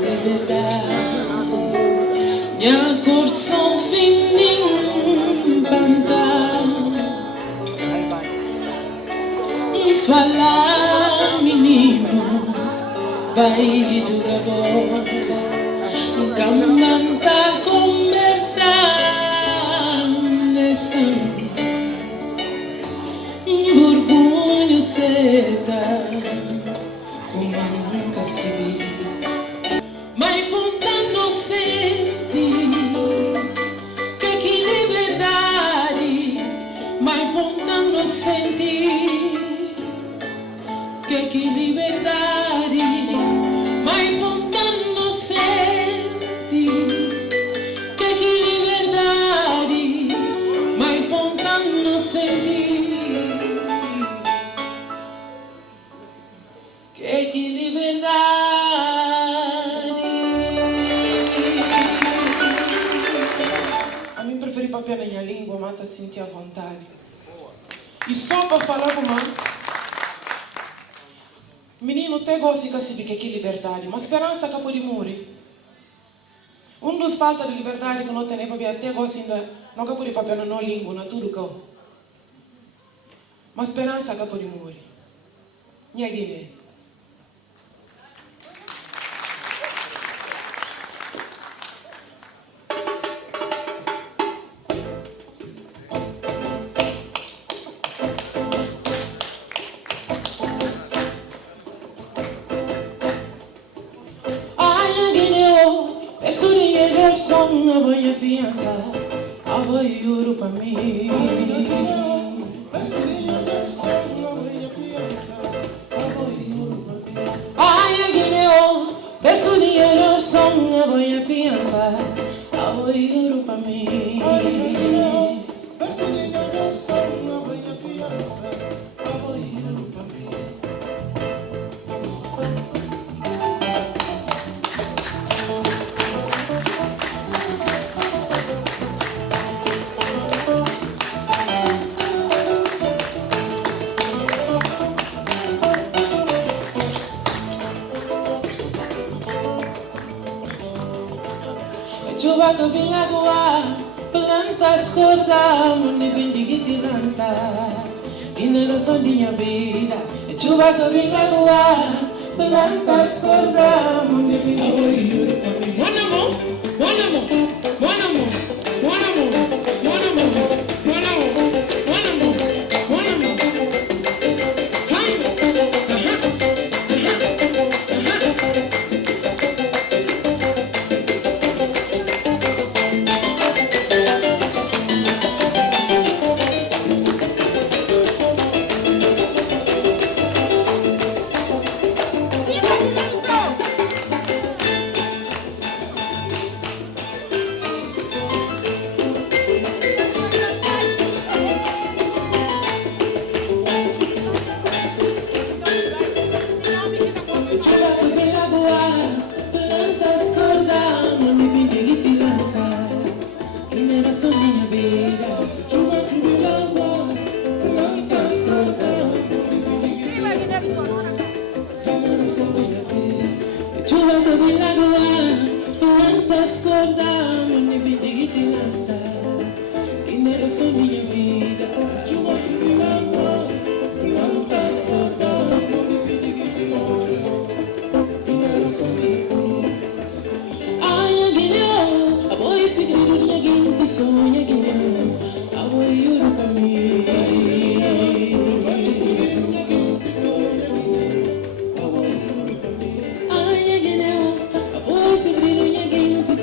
de verdade. Minha cor são fininho pantar. Falar menino, vai jogar bola. Camanta conversar nesse burgunho seda, como nunca se viu. Mas ponta inocente, que liberdade. Mas ponta inocente, que liberdade. Mas ponta inocente, que liberdade. Mas ponta inocente, que liberdade. A mim preferi papel na minha língua, mata sentir à vontade. E só para falar com uma menino, até gosta de saber que é liberdade, mas esperança que pode morrer. Dos falta de liberdade que não tem para ver, até gosta ainda, não que pode papel na língua, na tudo que mas esperança que pode morrer. Minha Guiné. A boia fiança, a boia ouro para mim. Ai, a Guiné, verso dinheiro, som, a boia fiança, a boia ouro para mim. Verso dinheiro, som, a boia fiança, a boia ouro para mim. Chuva que vem lagoa, plantas corda, mundo bem de guitilanta, e não só minha vida. Chuva que vem lagoa, plantas corda, mundo bem de guitilanta. One more, one more, one more, one more, one more, one more, one more.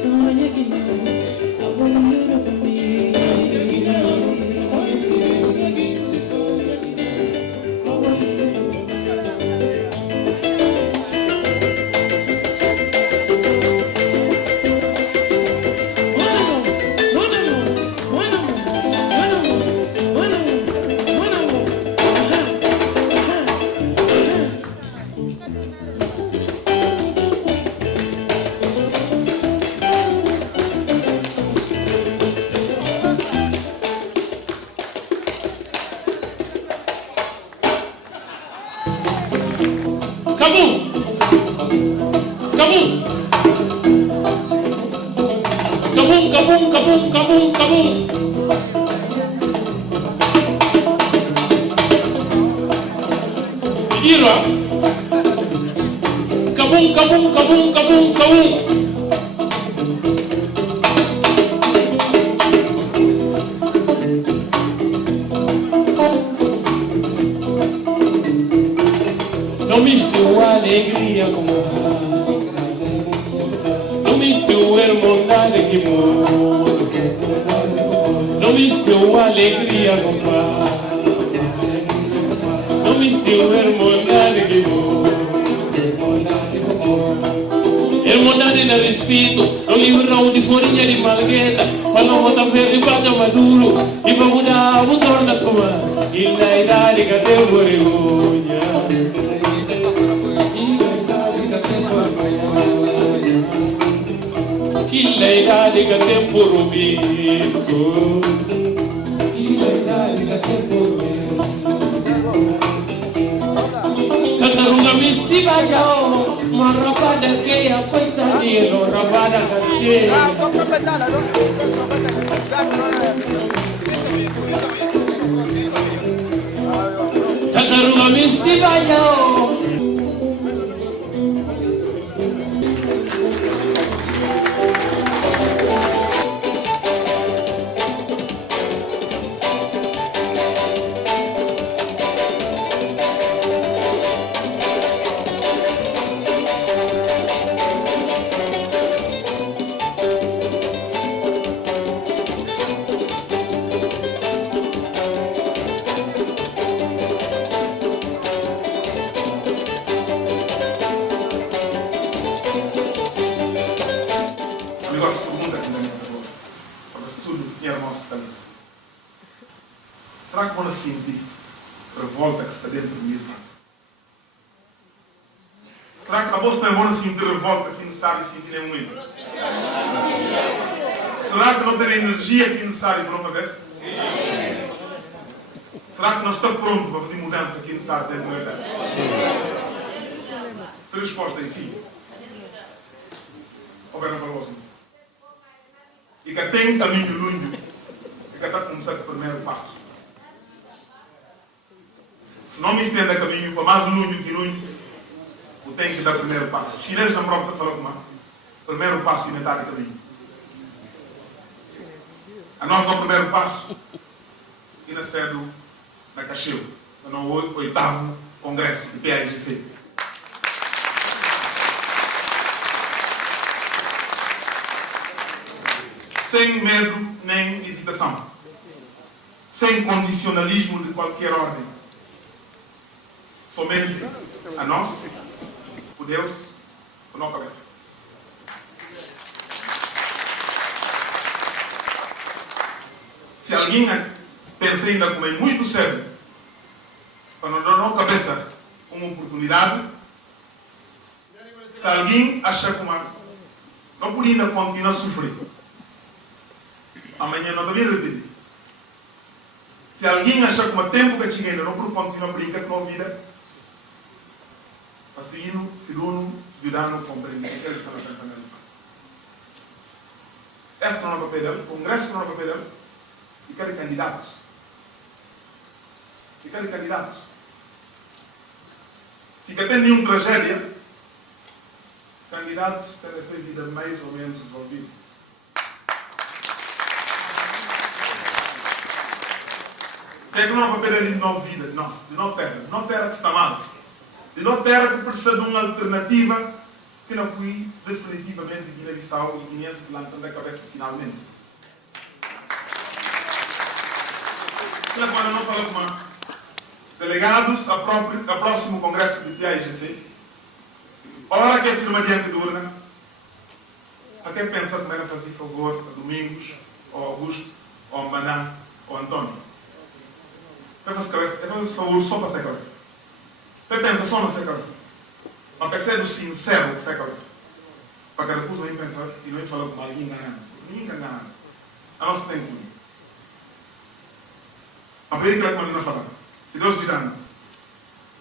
Sonha que cabum, cabum, cabum, cabum, cabum. Giro. Cabum, cabum, cabum, cabum, cabum. Não mistura a alegria com raça, não mistura a irmandade que muda, não mistura a alegria com paz, não mistura a irmandade que muda, irmandade na respeito, não livra de forinha de malgueta, falam outra verde paga maduro, e para mudar o torna a tomar, e na idade que até o vergonha. Que idade que tempo rubito, que idade que tempo rubito. Tartaruga mistiva yao, uma rabada que a coitadinha, rabada que tartaruga mistiva yao. Será que vão sentir revolta que está dentro de mim? Será que a vossa não vão sentir revolta que não sabe sentir nenhum medo? Será que não tem energia que necessária para não fazer? Será que não está pronto para fazer mudança que necessária dentro do medo? Se a resposta é sim, houver para vós. E que tem caminho longo, e que está a começar o primeiro passo. Se não me estende a caminho para mais longe que longe, eu tenho que dar o primeiro passo. Os chineses não própria falam como primeiro passo e metade do caminho. A nós dá o primeiro passo e nasceu na Cacheu, no 8º Congresso do PAIGC. Sem medo nem hesitação. Sem condicionalismo de qualquer ordem. Somente a nós, o Deus, o nosso cabeça. Se alguém pensa ainda como é muito sério, para não dar nossa cabeça uma oportunidade, se alguém acha que não podia ainda continuar a sofrer, amanhã não deve repetir. Se alguém acha que o tempo que chega ainda não pode continuar a brincar com a vida, seguindo, segundo, ajudando a compreender o que eles estão pensando ali. Esse não é o papel dele, o Congresso não é o papel dele, e quer candidatos. E quer candidatos. Se quer ter nenhuma tragédia, candidatos têm essa vida mais ou menos envolvida. Que é que não é o papel dele de nova vida, de nova terra que está mal. De não ter que precisa de uma alternativa que não fui definitivamente Guiné-Bissau e Guiné se lançando a cabeça finalmente. Agora não falo com delegados ao próximo Congresso do PAIGC. Ora que a firma diante de urna, até pensa como era fazer favor a Domingos, ou Augusto, ou Maná, ou Antônio. É fazer favor só para ser cabeça. Você pensa só na sua cabeça. Mas percebe sincero que você cabeça. Para que depois não pensar e não falar com alguém enganando. Ninguém enganando. A nossa tem tudo. A primeira coisa que nós falamos. Se Deus dirá,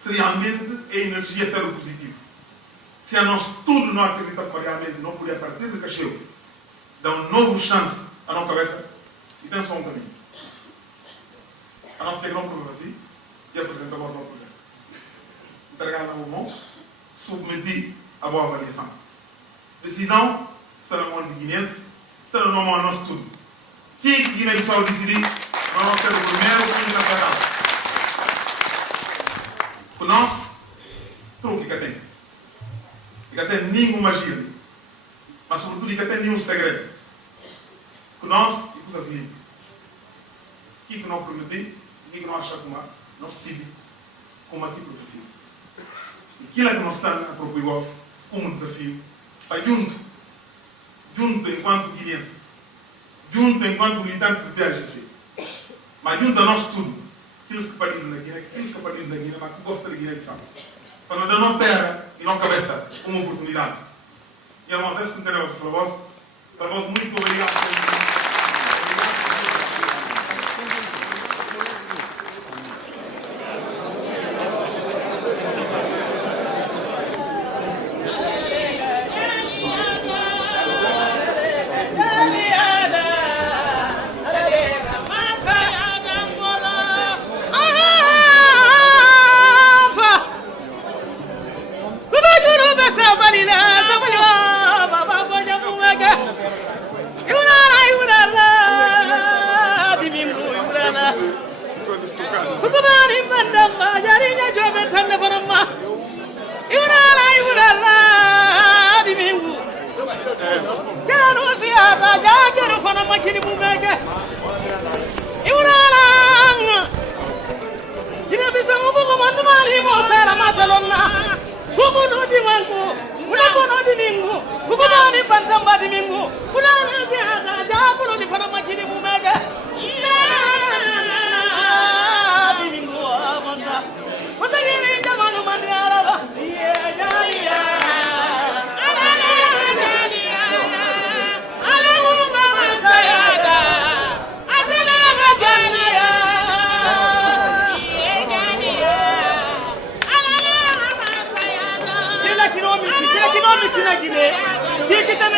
se realmente a energia ser o positivo. Se a nós tudo não acredita que realmente não podia partir de Cacheu. dá uma nova chance à nossa cabeça e tem só um caminho. A nossa que não prova assim e apresenta agora o nosso projeto. Entregar na mão, submeter a boa avaliação. Decisão, está na mão de guinense, está na mão do nosso tudo. Quem que Guiné-Bissau decidir, nós vamos ser o primeiro que nos acertamos. Com nós, tudo que tem. E tem nenhuma magia, mas sobretudo que tem nenhum segredo. Com nós, e coisas limpas. O que não prometer, o que não achar como não se como aqui por desafio. E aquilo que nós estamos a propor como desafio, para junto enquanto guinense, junto enquanto militantes de PAGC, mas junto a nós tudo, aqueles que partiram da Guiné, mas que gostam de Guiné-Bissau. Para não dar uma terra e não cabeça uma oportunidade. E irmãos, esse que entendeu para vós muito obrigado.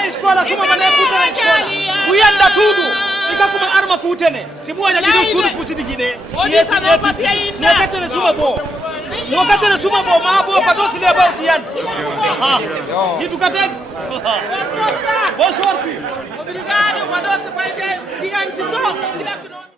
Escola, suma mané puta na escola. Kuyanda tudo. Ika kuma arma kutene. Sibuanya kido tudo fusi di Guiné. Nakatene suma bo. Nakatene suma bo ma bo pato sile ba utiyanti. Itu kate. Bonsoir. Obrigado, pato se faz diante só.